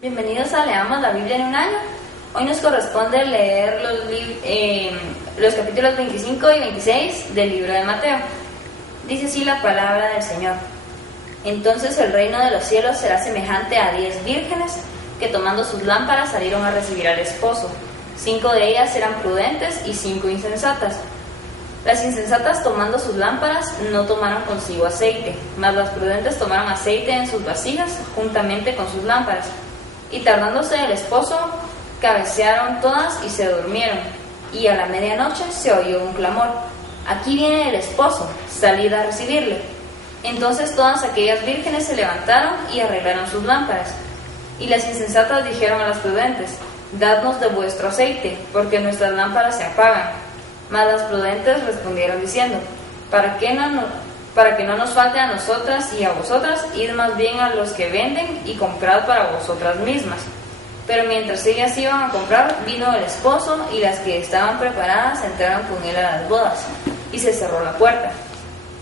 Bienvenidos a Leamos la Biblia en un año. Hoy nos corresponde leer los capítulos 25 y 26 del libro de Mateo. Dice así la palabra del Señor. Entonces el reino de los cielos será semejante a 10 vírgenes que tomando sus lámparas salieron a recibir al esposo. 5 de ellas eran prudentes y 5 insensatas. Las insensatas tomando sus lámparas no tomaron consigo aceite, mas las prudentes tomaron aceite en sus vasijas juntamente con sus lámparas. Y tardándose el esposo, cabecearon todas y se durmieron. Y a la medianoche se oyó un clamor: aquí viene el esposo, salid a recibirle. Entonces todas aquellas vírgenes se levantaron y arreglaron sus lámparas. Y las insensatas dijeron a las prudentes: dadnos de vuestro aceite, porque nuestras lámparas se apagan. Mas las prudentes respondieron diciendo: para que no nos falte a nosotras y a vosotras, id más bien a los que venden y comprad para vosotras mismas. Pero mientras ellas iban a comprar, vino el esposo, y las que estaban preparadas entraron con él a las bodas, y se cerró la puerta.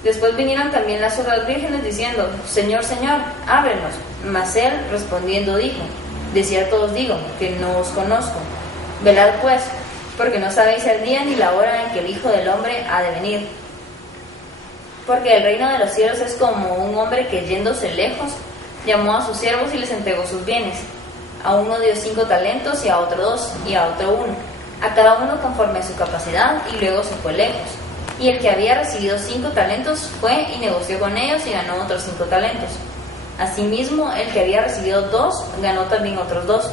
Después vinieron también las otras vírgenes diciendo: Señor, Señor, ábrenos. Mas él respondiendo dijo: de cierto os digo que no os conozco. Velad pues, porque no sabéis el día ni la hora en que el Hijo del Hombre ha de venir. Porque el reino de los cielos es como un hombre que, yéndose lejos, llamó a sus siervos y les entregó sus bienes. A uno dio 5 talentos, y a otro 2, y a otro 1, a cada uno conforme a su capacidad, y luego se fue lejos. Y el que había recibido 5 talentos fue y negoció con ellos y ganó otros 5 talentos. Asimismo, el que había recibido 2 ganó también otros 2.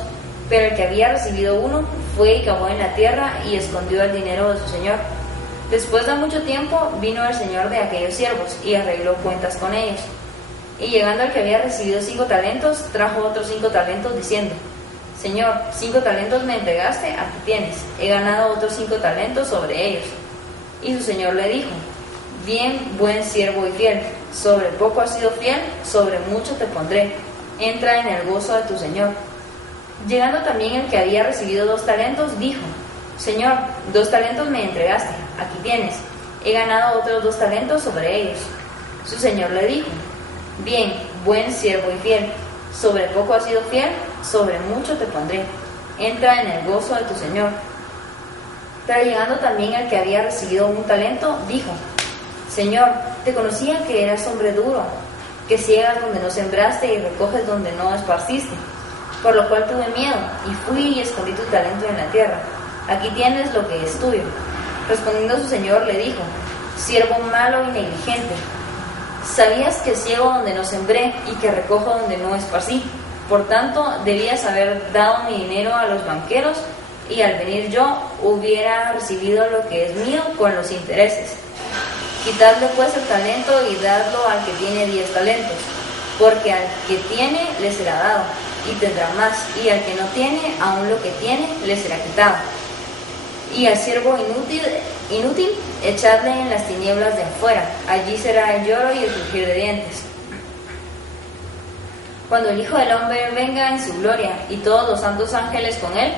Pero el que había recibido 1 fue y cavó en la tierra y escondió el dinero de su señor. Después de mucho tiempo vino el señor de aquellos siervos y arregló cuentas con ellos. Y llegando al que había recibido 5 talentos, trajo otros 5 talentos diciendo: Señor, 5 talentos me entregaste, aquí tienes, he ganado otros 5 talentos sobre ellos. Y su señor le dijo: bien, buen siervo y fiel, sobre poco has sido fiel, sobre mucho te pondré, entra en el gozo de tu señor. Llegando también el que había recibido 2 talentos, dijo: Señor, 2 talentos me entregaste, aquí tienes, he ganado otros 2 talentos sobre ellos. Su señor le dijo: bien, buen siervo y fiel, sobre poco has sido fiel, sobre mucho te pondré, entra en el gozo de tu señor. Pero llegando también el que había recibido 1 talento, dijo: Señor, te conocía que eras hombre duro, que ciegas donde no sembraste y recoges donde no esparciste. Por lo cual tuve miedo, y fui y escondí tu talento en la tierra. Aquí tienes lo que es tuyo. Respondiendo su señor le dijo: siervo malo y negligente, sabías que ciego donde no sembré y que recojo donde no esparcí. Por tanto, debías haber dado mi dinero a los banqueros, y al venir yo hubiera recibido lo que es mío con los intereses. Quitadle pues el talento y dadlo al que tiene 10 talentos, porque al que tiene le será dado, y tendrá más, y al que no tiene, aun lo que tiene le será quitado. Y al siervo inútil echadle en las tinieblas de afuera, allí será el lloro y el crujir de dientes. Cuando el Hijo del Hombre venga en su gloria, y todos los santos ángeles con él,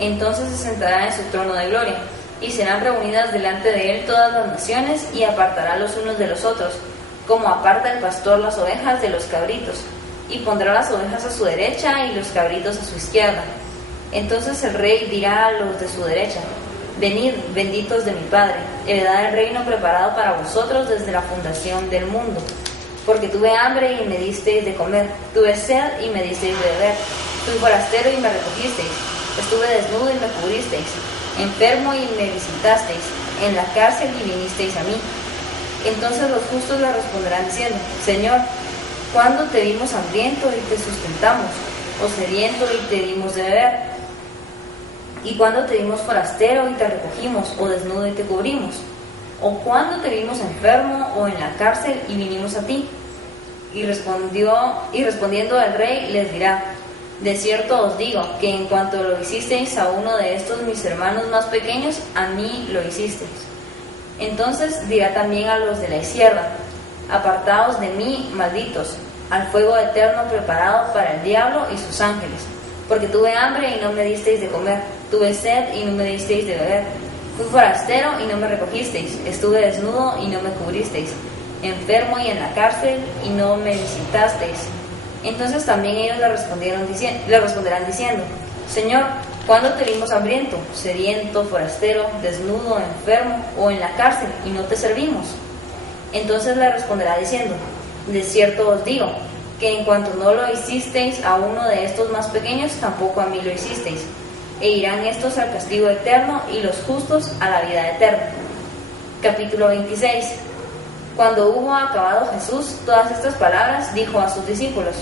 entonces se sentará en su trono de gloria, y serán reunidas delante de él todas las naciones, y apartará los unos de los otros, como aparta el pastor las ovejas de los cabritos, y pondrá las ovejas a su derecha y los cabritos a su izquierda. Entonces el rey dirá a los de su derecha: venid, benditos de mi Padre, heredad el reino preparado para vosotros desde la fundación del mundo. Porque tuve hambre y me disteis de comer, tuve sed y me disteis de beber, fui forastero y me recogisteis, estuve desnudo y me cubristeis, enfermo y me visitasteis, en la cárcel y vinisteis a mí. Entonces los justos le responderán diciendo: Señor, ¿cuándo te vimos hambriento y te sustentamos, o sediento y te dimos de beber? ¿Y cuándo te vimos forastero y te recogimos, o desnudo y te cubrimos? ¿O cuándo te vimos enfermo o en la cárcel y vinimos a ti? Y respondiendo el rey les dirá: de cierto os digo que en cuanto lo hicisteis a uno de estos mis hermanos más pequeños, a mí lo hicisteis. Entonces dirá también a los de la izquierda: apartaos de mí, malditos, al fuego eterno preparado para el diablo y sus ángeles. Porque tuve hambre y no me disteis de comer, tuve sed y no me disteis de beber, fui forastero y no me recogisteis, estuve desnudo y no me cubristeis, enfermo y en la cárcel y no me visitasteis. Entonces también ellos le responderán diciendo: Señor, ¿cuándo te vimos hambriento, sediento, forastero, desnudo, enfermo o en la cárcel y no te servimos? Entonces le responderá diciendo: de cierto os digo, que en cuanto no lo hicisteis a uno de estos más pequeños, tampoco a mí lo hicisteis. E irán estos al castigo eterno y los justos a la vida eterna. Capítulo 26. Cuando hubo acabado Jesús todas estas palabras, dijo a sus discípulos: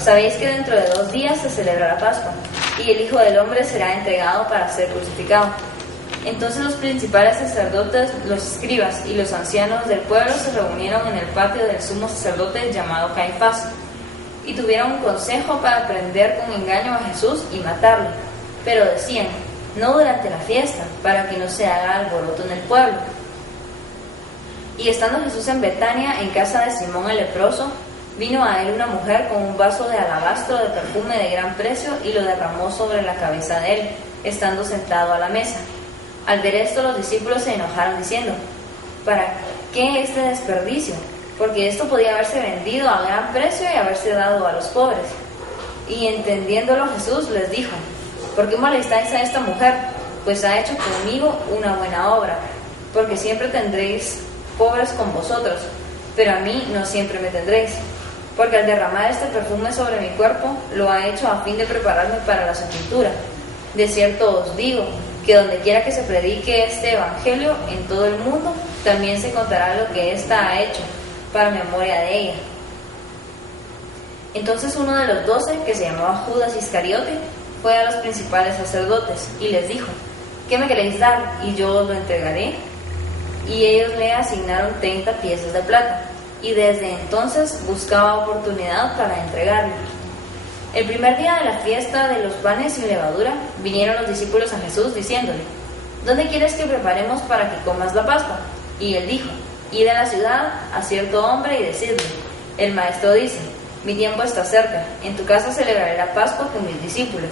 Sabéis que dentro de 2 días se celebra la Pascua, y el Hijo del Hombre será entregado para ser crucificado. Entonces los principales sacerdotes, los escribas y los ancianos del pueblo se reunieron en el patio del sumo sacerdote llamado Caifás, y tuvieron un consejo para prender con engaño a Jesús y matarlo. Pero decían: no durante la fiesta, para que no se haga alboroto en el pueblo. Y estando Jesús en Betania, en casa de Simón el leproso, vino a él una mujer con un vaso de alabastro de perfume de gran precio y lo derramó sobre la cabeza de él, estando sentado a la mesa. Al ver esto, los discípulos se enojaron diciendo: ¿para qué este desperdicio? Porque esto podía haberse vendido a gran precio y haberse dado a los pobres. Y entendiéndolo Jesús les dijo: ¿por qué molestáis a esta mujer? Pues ha hecho conmigo una buena obra. Porque siempre tendréis pobres con vosotros, pero a mí no siempre me tendréis. Porque al derramar este perfume sobre mi cuerpo, lo ha hecho a fin de prepararme para la sepultura. De cierto os digo, que donde quiera que se predique este evangelio en todo el mundo, también se contará lo que ésta ha hecho, para memoria de ella. Entonces uno de los 12, que se llamaba Judas Iscariote, fue a los principales sacerdotes y les dijo: ¿qué me queréis dar? Y yo os lo entregaré. Y ellos le asignaron 30 piezas de plata, y desde entonces buscaba oportunidad para entregarle. El primer día de la fiesta de los panes sin levadura, vinieron los discípulos a Jesús diciéndole: ¿dónde quieres que preparemos para que comas la Pascua? Y él dijo: id a la ciudad a cierto hombre y decidle: el maestro dice, mi tiempo está cerca, en tu casa celebraré la Pascua con mis discípulos.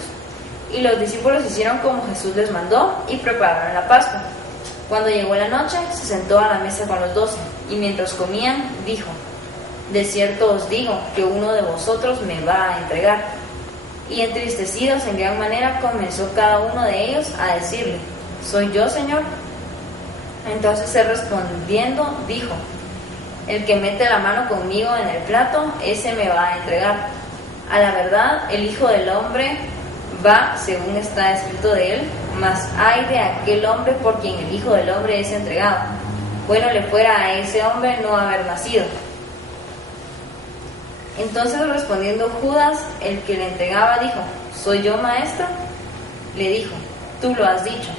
Y los discípulos hicieron como Jesús les mandó y prepararon la Pascua. Cuando llegó la noche, se sentó a la mesa con los 12, y mientras comían, dijo: de cierto os digo que uno de vosotros me va a entregar. Y entristecidos en gran manera, comenzó cada uno de ellos a decirle: ¿soy yo, Señor? Entonces él respondiendo dijo: el que mete la mano conmigo en el plato, ese me va a entregar. A la verdad, el Hijo del Hombre va según está escrito de él, mas ay de aquel hombre por quien el Hijo del Hombre es entregado. Bueno le fuera a ese hombre no haber nacido. Entonces respondiendo Judas, el que le entregaba, dijo: ¿soy yo, maestro? Le dijo: tú lo has dicho.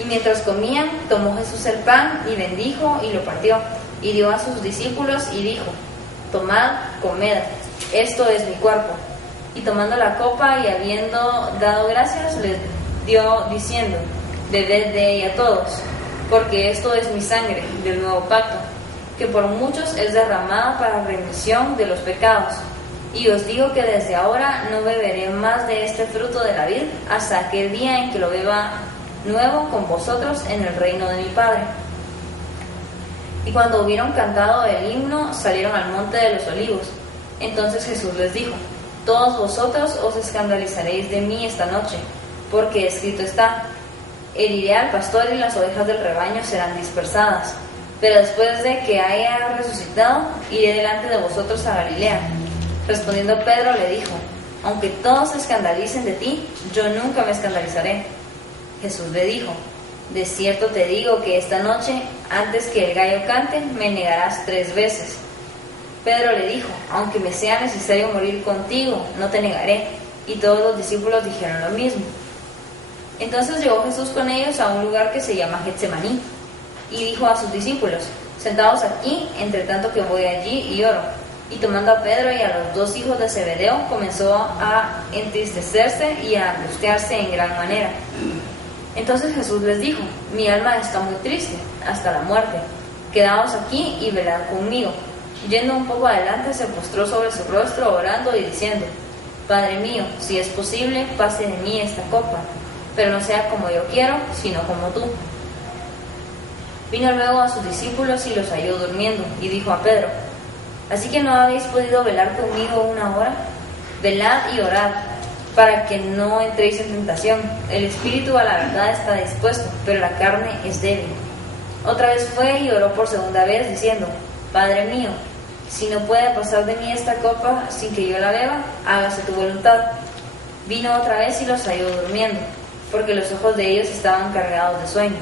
Y mientras comían, tomó Jesús el pan y bendijo y lo partió, y dio a sus discípulos y dijo: tomad, comed, esto es mi cuerpo. Y tomando la copa y habiendo dado gracias, les dio diciendo: bebed de ella todos, porque esto es mi sangre del nuevo pacto, que por muchos es derramada para remisión de los pecados. Y os digo que desde ahora no beberé más de este fruto de la vid hasta aquel día en que lo beba nuevo con vosotros en el reino de mi Padre. Y cuando hubieron cantado el himno, salieron al monte de los olivos. Entonces Jesús les dijo: todos vosotros os escandalizaréis de mí esta noche, porque escrito está: heriré al pastor y las ovejas del rebaño serán dispersadas. Pero después de que haya resucitado, iré delante de vosotros a Galilea. Respondiendo Pedro le dijo: aunque todos se escandalicen de ti, yo nunca me escandalizaré. Jesús le dijo: de cierto te digo que esta noche, antes que el gallo cante, me negarás 3 veces. Pedro le dijo: aunque me sea necesario morir contigo, no te negaré. Y todos los discípulos dijeron lo mismo. Entonces llegó Jesús con ellos a un lugar que se llama Getsemaní, y dijo a sus discípulos: sentaos aquí, entre tanto que voy allí y oro. Y tomando a Pedro y a los 2 hijos de Zebedeo, comenzó a entristecerse y a angustiarse en gran manera. Entonces Jesús les dijo: mi alma está muy triste, hasta la muerte. Quedaos aquí y velad conmigo. Yendo un poco adelante, se postró sobre su rostro, orando y diciendo: Padre mío, si es posible, pase de mí esta copa, pero no sea como yo quiero, sino como tú. Vino luego a sus discípulos y los halló durmiendo, y dijo a Pedro: ¿así que no habéis podido velar conmigo 1 hora? velad y orad, para que no entréis en tentación. El espíritu a la verdad está dispuesto, pero la carne es débil. Otra vez fue y oró por segunda vez, diciendo: Padre mío, si no puede pasar de mí esta copa sin que yo la beba, hágase tu voluntad. Vino otra vez y los halló durmiendo, porque los ojos de ellos estaban cargados de sueño.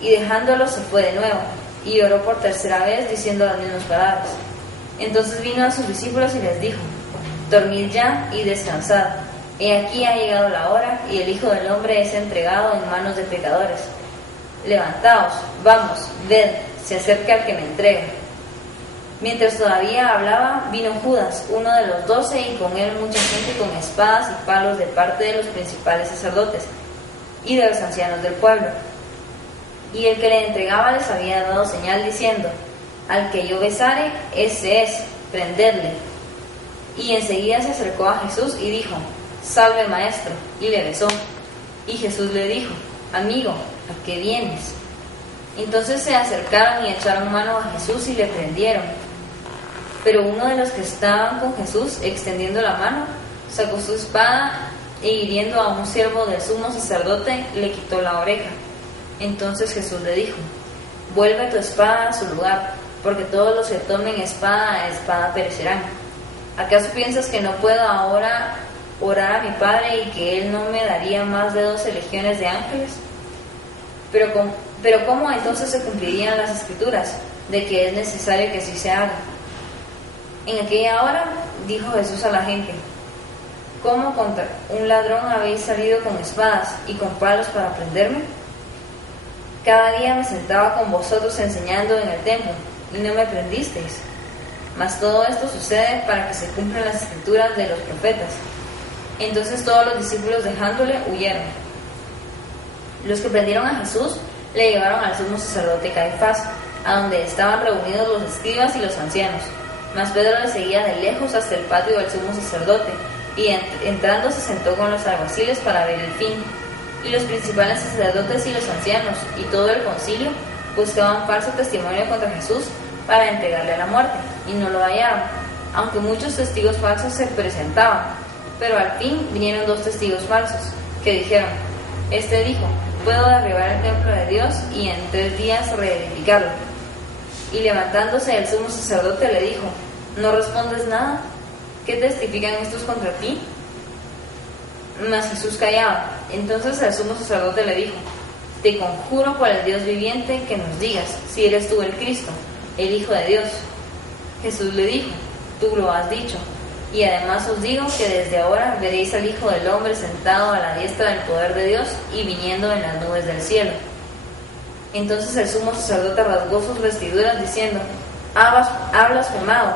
Y dejándolos se fue de nuevo, y oró por tercera vez, diciendo las mismas palabras. Entonces vino a sus discípulos y les dijo: Dormid ya y descansad. He aquí ha llegado la hora, y el Hijo del Hombre es entregado en manos de pecadores. Levantaos, vamos, ved, se acerca el que me entrega. Mientras todavía hablaba, vino Judas, uno de los 12, y con él mucha gente con espadas y palos de parte de los principales sacerdotes y de los ancianos del pueblo. Y el que le entregaba les había dado señal diciendo: Al que yo besare, ese es, prendedle. Y enseguida se acercó a Jesús y dijo: Salve, maestro, y le besó. Y Jesús le dijo: Amigo, ¿a qué vienes? Entonces se acercaron y echaron mano a Jesús y le prendieron. Pero uno de los que estaban con Jesús, extendiendo la mano, sacó su espada e hiriendo a un siervo del sumo sacerdote, le quitó la oreja. Entonces Jesús le dijo: Vuelve tu espada a su lugar, porque todos los que tomen espada a espada perecerán. ¿Acaso piensas que no puedo ahora orar a mi Padre y que Él no me daría más de 12 legiones de ángeles? Pero ¿cómo entonces se cumplirían las Escrituras de que es necesario que así se haga? En aquella hora dijo Jesús a la gente: ¿Cómo contra un ladrón habéis salido con espadas y con palos para prenderme? Cada día me sentaba con vosotros enseñando en el templo, y no me prendisteis. Mas todo esto sucede para que se cumplan las Escrituras de los profetas. Entonces todos los discípulos, dejándole, huyeron. Los que prendieron a Jesús le llevaron al sumo sacerdote Caifás, a donde estaban reunidos los escribas y los ancianos. Mas Pedro le seguía de lejos hasta el patio del sumo sacerdote, y entrando se sentó con los alguaciles para ver el fin. Y los principales sacerdotes y los ancianos y todo el concilio buscaban falso testimonio contra Jesús para entregarle a la muerte, y no lo hallaron, aunque muchos testigos falsos se presentaban. Pero al fin vinieron 2 testigos falsos, que dijeron: Este dijo: Puedo derribar el templo de Dios y en 3 días reedificarlo. Y levantándose el sumo sacerdote le dijo: ¿No respondes nada? ¿Qué testifican estos contra ti? Mas Jesús callaba. Entonces el sumo sacerdote le dijo: Te conjuro por el Dios viviente que nos digas si eres tú el Cristo, el Hijo de Dios. Jesús le dijo: Tú lo has dicho. Y además os digo que desde ahora veréis al Hijo del Hombre sentado a la diestra del poder de Dios y viniendo en las nubes del cielo. Entonces el sumo sacerdote rasgó sus vestiduras diciendo: Ha blasfemado.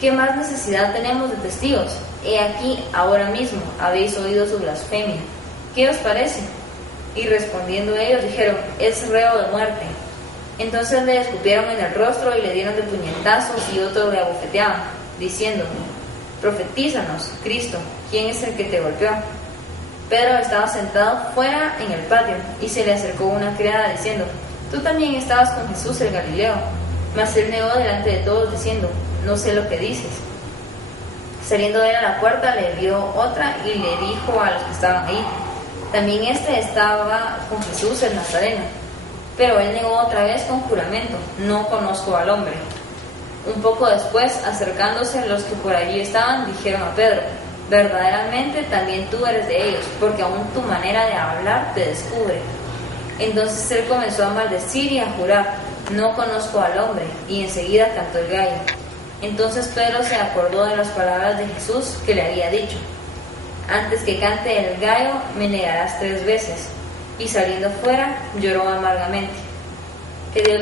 ¿Qué más necesidad tenemos de testigos? He aquí, ahora mismo habéis oído su blasfemia. ¿Qué os parece? Y respondiendo ellos dijeron: Es reo de muerte. Entonces le escupieron en el rostro y le dieron de puñetazos, y otros le abofeteaban, diciendo: Profetízanos, Cristo, ¿quién es el que te golpeó? Pedro estaba sentado fuera en el patio, y se le acercó una criada diciendo: Tú también estabas con Jesús el Galileo. Mas él negó delante de todos diciendo: No sé lo que dices. Saliendo de él a la puerta, le vio otra y le dijo a los que estaban ahí: También este estaba con Jesús el Nazareno. Pero él negó otra vez con juramento: No conozco al hombre. Un poco después, acercándose los que por allí estaban, dijeron a Pedro: Verdaderamente también tú eres de ellos, porque aún tu manera de hablar te descubre. Entonces él comenzó a maldecir y a jurar: No conozco al hombre, y enseguida cantó el gallo. Entonces Pedro se acordó de las palabras de Jesús que le había dicho: Antes que cante el gallo, me negarás 3 veces. Y saliendo fuera, lloró amargamente. Que Dios